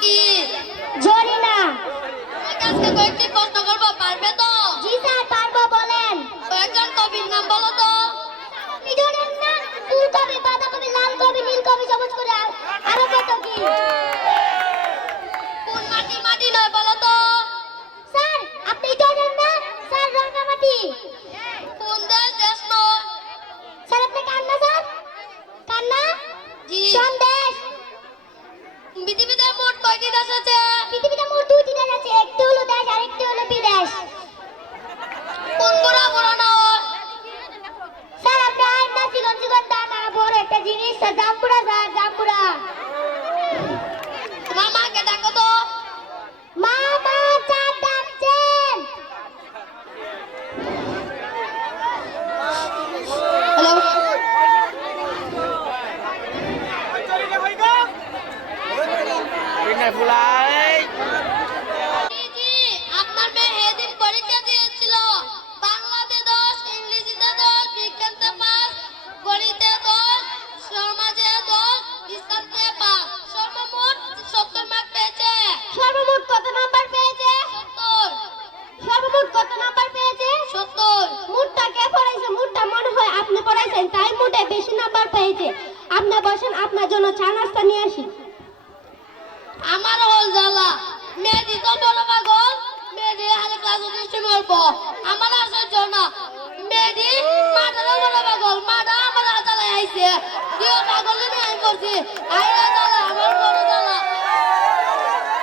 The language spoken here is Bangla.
কি জরিনা। আজকে কয়েকটি প্রশ্ন করবো, পারবে তো? জি স্যার পারবো, বলেন। কয়েকজন কবির নাম বলো তো। আপনি জানেন না? ফুলকপি, বাঁধাকপি, লাল কপি, নীল কপি, সবুজ কপি, আরো কত কি। কোন মাটি মাটি নয় বলো তো। স্যার আপনি জানেন না? স্যার রাঙামাটি। কোন দেশ দেশ নয়? স্যার আপনি কান্না, স্যার কান্না। জি। সন্দেশ। পৃথিবীতে মোট কয়টি দেশ আছে? পৃথিবীতে মোট দুইটি দেশ আছে, একটি হলো দেশ আর একটি হলো বিদেশ। কোন গোড়া বড় নয়? স্যার আপনি আইন না চিকন চিকন দানা বড় একটা জিনিস, স্যার জাম্বুরা, স্যার জাম্বুরা। তোমার মাকে ডাকো তো। মা মা চাঁদ ডাকছেন। হ্যালো। জি, আপনার মেয়ে সেদিন পরীক্ষা দিয়েছিল। বাংলাতে 10, ইংরেজিতে 10, বিজ্ঞানতে 5, গণিতে 10, সমাজে 10, ইসলামতে 5। সর্বমোট 70 মার্ক পেয়েছে। সর্বমোট কত নাম্বার পেয়েছে? 70। সর্বমোট কত নাম্বার পেয়েছে? 70। মুটটা কে পড়াইছে? মুটটা মনে হয় আপনি পড়াইছেন, তাই মুটে বেশি নাম্বার পেয়েছে। আপনি বসেন, আপনার জন্য চা নাস্তা নিয়ে আসি। আমার হল জ্বালা। মেয়েটি তো বড় পাগল। মেয়েটি হালে ক্লাস দৃষ্টি মারবো। আমার আশ্চর্য না। মেয়েটি মাটারও বড় পাগল। মাটা আমার জ্বালায় আইছে। কেউ পাগল নিয়ে আমি করছি। আইরা জ্বালা, আমার বড় জ্বালা।